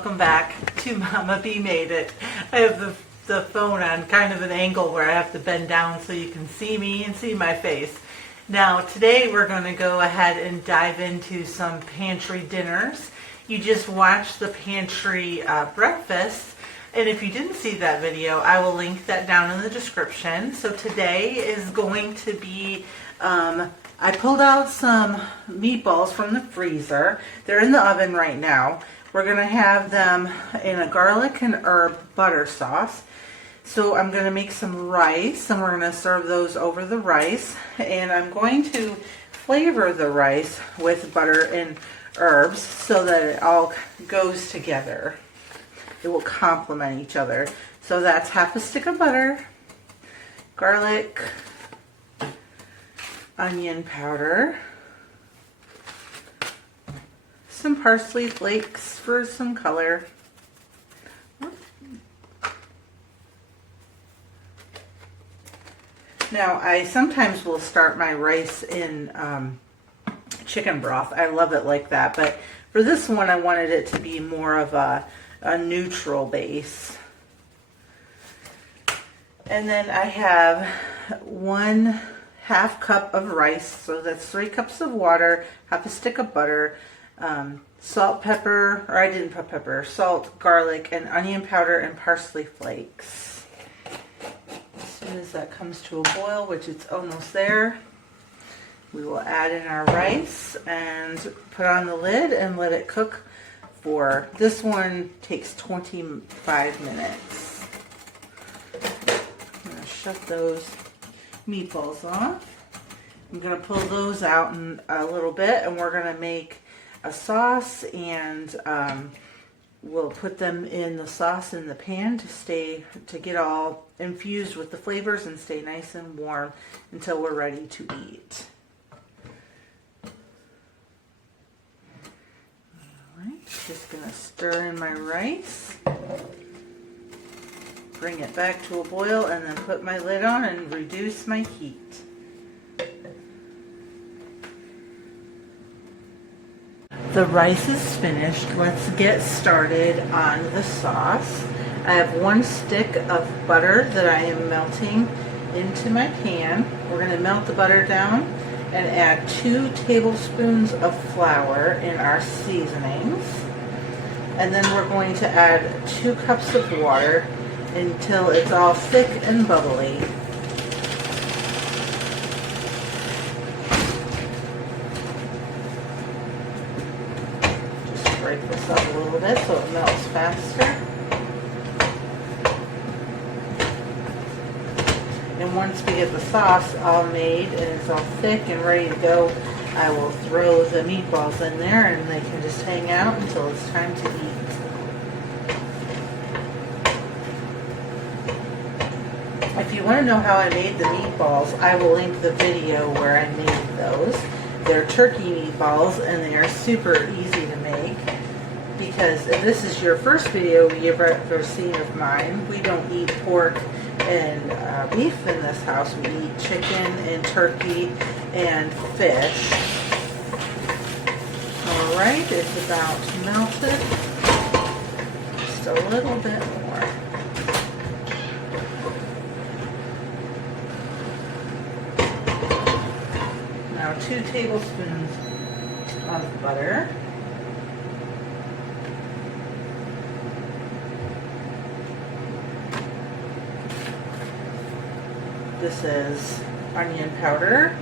welcome back to Mama B Made It. I have the phone on kind of an angle where I have to bend down so you can see me and see my face. Now today we're going to go ahead and dive into some pantry dinners. You just watched the pantry breakfast, and if you didn't see that video, I will link that down in the description. So today is going to be I pulled out some meatballs from the freezer. They're in the oven right now. We're going to have them in a garlic and herb butter sauce. So I'm going to make some rice, and we're going to serve those over the rice. And I'm going to flavor the rice with butter and herbs so that it all goes together. It will complement each other. So that's half a stick of butter, garlic, onion powder, some parsley flakes for some color, now I sometimes will start my rice in chicken broth. I love it like that, but for this one I wanted it to be more of a neutral base. And then I have 1/2 cup of rice, so that's 3 cups of water, half a stick of butter, salt, pepper, or I didn't put pepper, salt, garlic, and onion powder and parsley flakes. As soon as that comes to a boil, which it's almost there, we will add in our rice and put on the lid and let it cook for, this one takes 25 minutes. I'm going to shut those meatballs off. I'm going to pull those out in a little bit, and we're going to make a sauce, and we'll put them in the sauce in the pan to get all infused with the flavors and stay nice and warm until we're ready to eat. Alright, just going to stir in my rice, bring it back to a boil, and then put my lid on and reduce my heat. The rice is finished. Let's get started on the sauce. I have 1 stick of butter that I am melting into my pan. We're going to melt the butter down and add 2 tablespoons of flour in our seasonings. And then we're going to add 2 cups of water until it's all thick and bubbly. Just break this up a little bit so it melts faster. And once we get the sauce all made and it's all thick and ready to go, I will throw the meatballs in there, and they can just hang out until it's time to eat. If you want to know how I made the meatballs, I will link the video where I made those. They're turkey meatballs, and they are super easy to make. Because if this is your first video you've ever seen of mine, we don't eat pork and beef in this house. We eat chicken and turkey and fish. Alright, it's about melted. Just a little bit more. Now 2 tablespoons of butter. This is onion powder,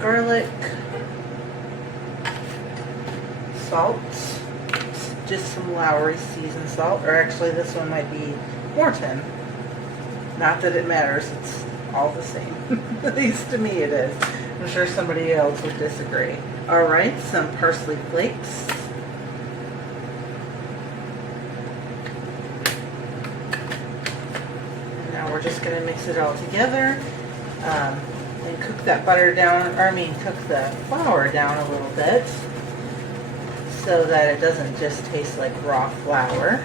garlic, salt, just some Lowry seasoned salt, or actually this one might be Morton. Not that it matters, it's all the same. At least to me it is. I'm sure somebody else would disagree. Alright, some parsley flakes. We're just going to mix it all together and cook that butter down, cook the flour down a little bit so that it doesn't just taste like raw flour.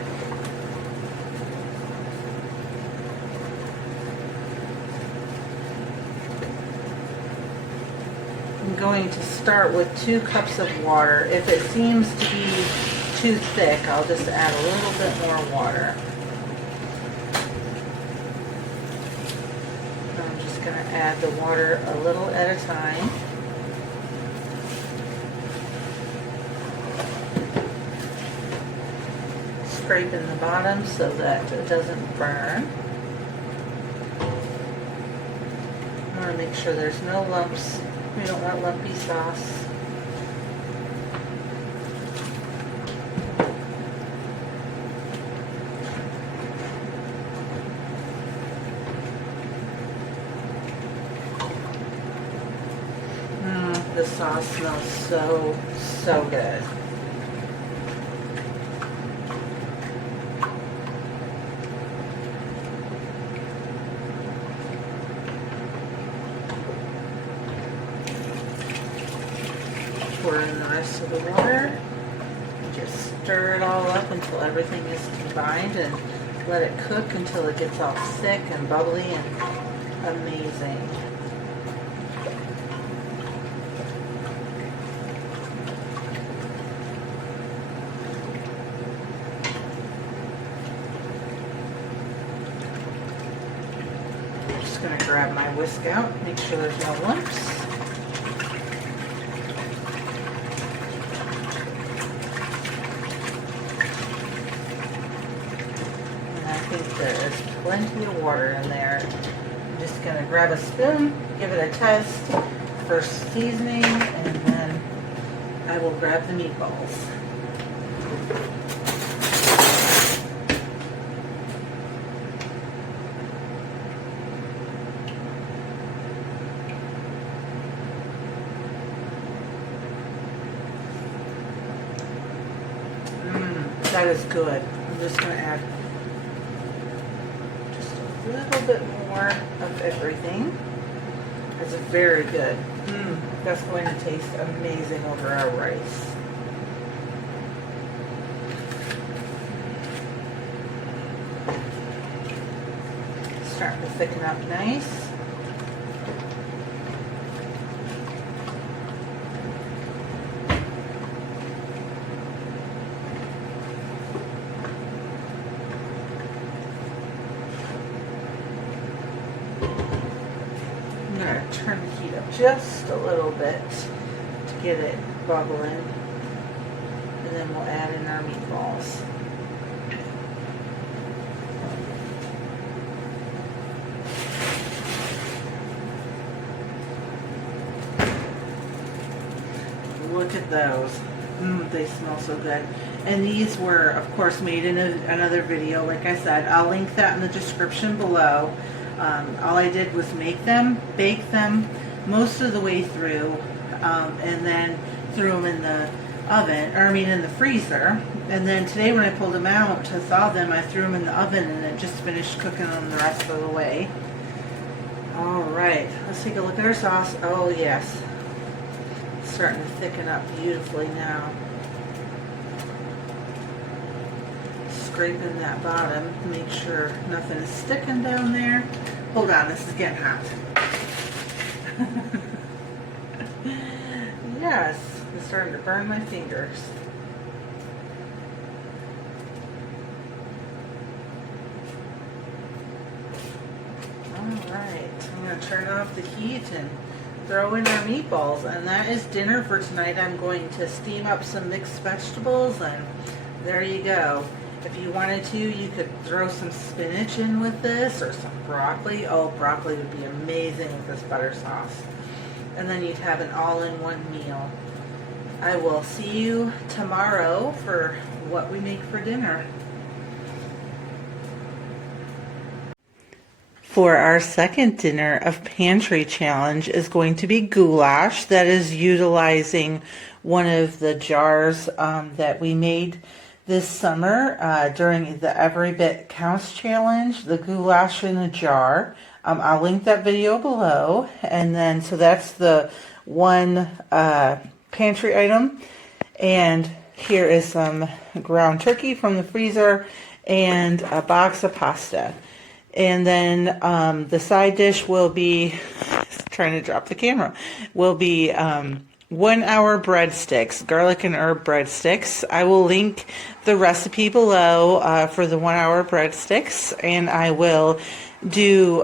going to start with 2 cups of water. If it seems to be too thick, I'll just add a little bit more water. I'm just going to add the water a little at a time. Scraping the bottom so that it doesn't burn. I want to make sure there's no lumps. We don't want lumpy sauce. The sauce smells so good. Pour in the rest of the water. Just stir it all up until everything is combined and let it cook until it gets all thick and bubbly and amazing. I'm just going to grab my whisk out, make sure there's no lumps. I think there is plenty of water in there. I'm just going to grab a spoon, give it a test for seasoning, and then I will grab the meatballs. That is good. I'm just going to add a little bit more of everything. It's very good. That's going to taste amazing over our rice. Starting to thicken up nice. I'm going to turn the heat up just a little bit to get it bubbling, and then we'll add in our meatballs. Look at those. They smell so good. And these were, of course, made in another video. Like I said, I'll link that in the description below. All I did was make them, bake them most of the way through, and then threw them in the oven, or I mean in the freezer. And then today when I pulled them out to thaw them, I threw them in the oven and it just finished cooking them the rest of the way. Alright, let's take a look at our sauce. Oh yes, it's starting to thicken up beautifully now. Scraping that bottom, make sure nothing is sticking down there. Hold on, this is getting hot. Yes, it's starting to burn my fingers. Alright, I'm going to turn off the heat and throw in our meatballs. And that is dinner for tonight. I'm going to steam up some mixed vegetables, and there you go. If you wanted to, you could throw some spinach in with this, or some broccoli. Oh, broccoli would be amazing with this butter sauce. And then you'd have an all-in-one meal. I will see you tomorrow for what we make for dinner. For our second dinner of Pantry Challenge is going to be goulash. That is utilizing one of the jars that we made this summer during the Every Bit Counts Challenge, the goulash in a jar. I'll link that video below. And then, so that's the one pantry item. And here is some ground turkey from the freezer and a box of pasta. And then the side dish will be, trying to drop the camera, will be 1 hour breadsticks, garlic and herb breadsticks. I will link the recipe below for the 1 hour breadsticks, and I will link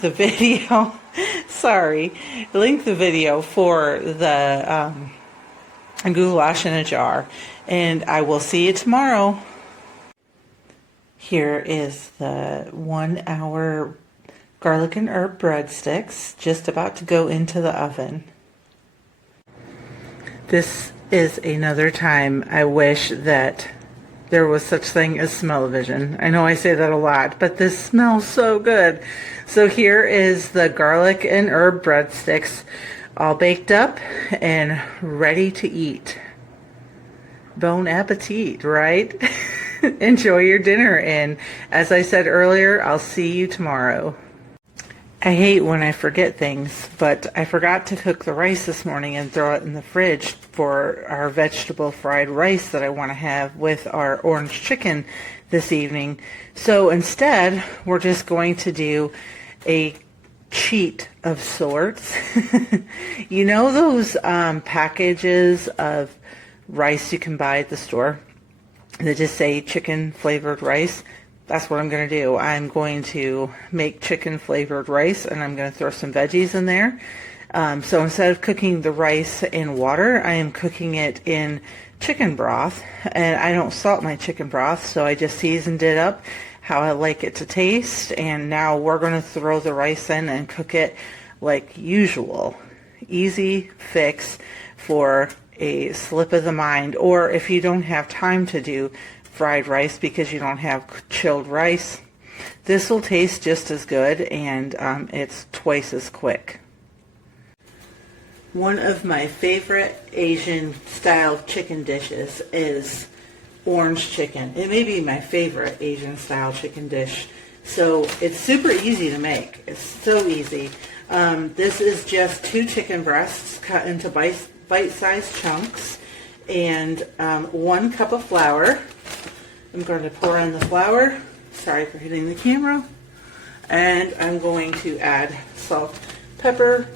the video. Sorry, link the video for the goulash in a jar, and I will see you tomorrow. Here is the 1 hour garlic and herb breadsticks, just about to go into the oven. This is another time I wish that there was such thing as smell-o-vision. I know I say that a lot, but this smells so good. So here is the garlic and herb breadsticks, all baked up and ready to eat. Bon appetit, right? Enjoy your dinner, and as I said earlier, I'll see you tomorrow. I hate when I forget things, but I forgot to cook the rice this morning and throw it in the fridge for our vegetable fried rice that I want to have with our orange chicken this evening. So instead, we're just going to do a cheat of sorts. You know those packages of rice you can buy at the store that just say chicken flavored rice? That's what I'm going to do. I'm going to make chicken flavored rice, and I'm going to throw some veggies in there. So instead of cooking the rice in water, I am cooking it in chicken broth, and I don't salt my chicken broth, so I just seasoned it up how I like it to taste, and now we're going to throw the rice in and cook it like usual. Easy fix for a slip of the mind, or if you don't have time to do fried rice because you don't have chilled rice, this will taste just as good, and it's twice as quick. One of my favorite Asian style chicken dishes is orange chicken. It may be my favorite Asian style chicken dish. So it's super easy to make. It's so easy. This is just 2 chicken breasts cut into bite-sized chunks, and 1 cup of flour. I'm going to pour in the flour. Sorry for hitting the camera. And I'm going to add salt, pepper,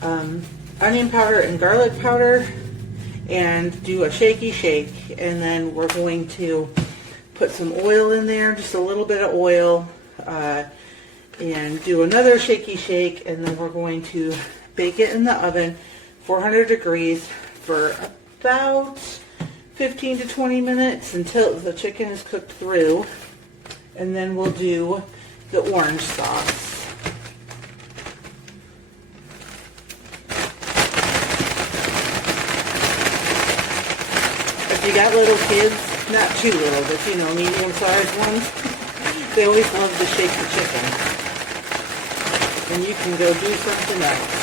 onion powder, and garlic powder, and do a shaky shake. And then we're going to put some oil in there, just a little bit of oil, and do another shaky shake. And then we're going to bake it in the oven, 400 degrees, for about 15 to 20 minutes until the chicken is cooked through. And then we'll do the orange sauce. If you got little kids, not too little, but you know, medium-sized ones, they always love to shake the chicken. And you can go do something else.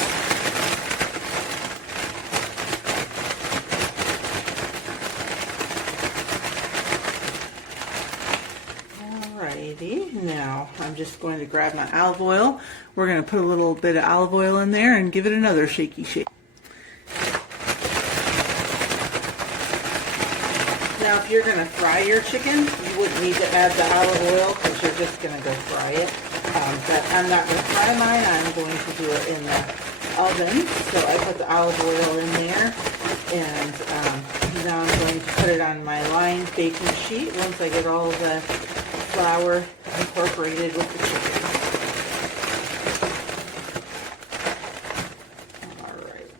Now I'm just going to grab my olive oil. We're going to put a little bit of olive oil in there and give it another shaky shake. Now if you're going to fry your chicken, you wouldn't need to add the olive oil because you're just going to go fry it. But I'm not going to fry mine. I'm going to do it in the oven. So I put the olive oil in there, and now I'm going to put it on my lined baking sheet once I get all the flour incorporated with the chicken. Alright.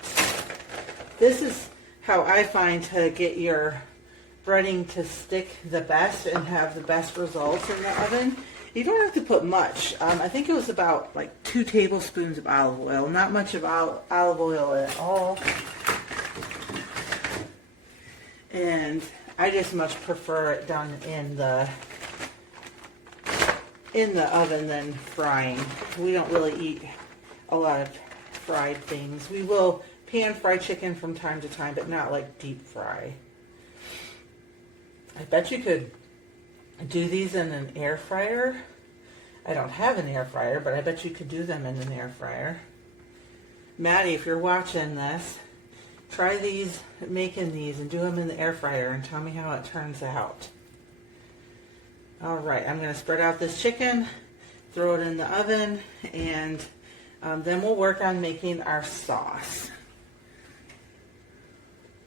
This is how I find to get your breading to stick the best and have the best results in the oven. You don't have to put much. I think it was about like 2 tablespoons of olive oil. Not much of olive oil at all. And I just much prefer it done in the oven than frying. We don't really eat a lot of fried things. We will pan fry chicken from time to time, but not like deep fry. I bet you could do these in an air fryer. I don't have an air fryer, but I bet you could do them in an air fryer. Maddie, if you're watching this, try making these and do them in the air fryer and tell me how it turns out. All right, I'm going to spread out this chicken, throw it in the oven, and then we'll work on making our sauce.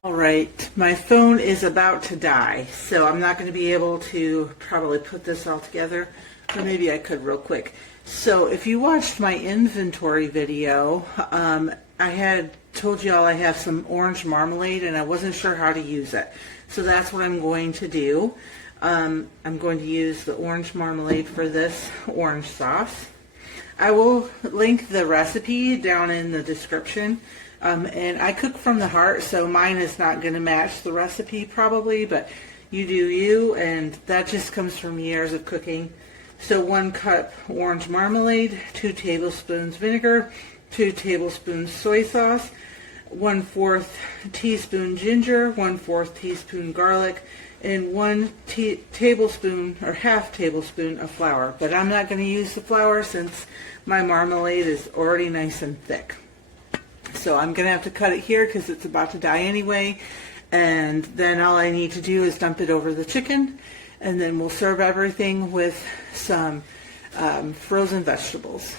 All right, my phone is about to die, so I'm not going to be able to probably put this all together, or maybe I could real quick. So if you watched my inventory video, I had told y'all I have some orange marmalade and I wasn't sure how to use it. So that's what I'm going to do. I'm going to use the orange marmalade for this orange sauce. I will link the recipe down in the description. And I cook from the heart, so mine is not going to match the recipe probably, but you do you, and that just comes from years of cooking. So 1 cup orange marmalade, 2 tablespoons vinegar, 2 tablespoons soy sauce, 1/4 teaspoon ginger, 1/4 teaspoon garlic, and 1 tablespoon or half tablespoon of flour. But I'm not going to use the flour since my marmalade is already nice and thick. So I'm going to have to cut it here because it's about to die anyway. And then all I need to do is dump it over the chicken. And then we'll serve everything with some frozen vegetables.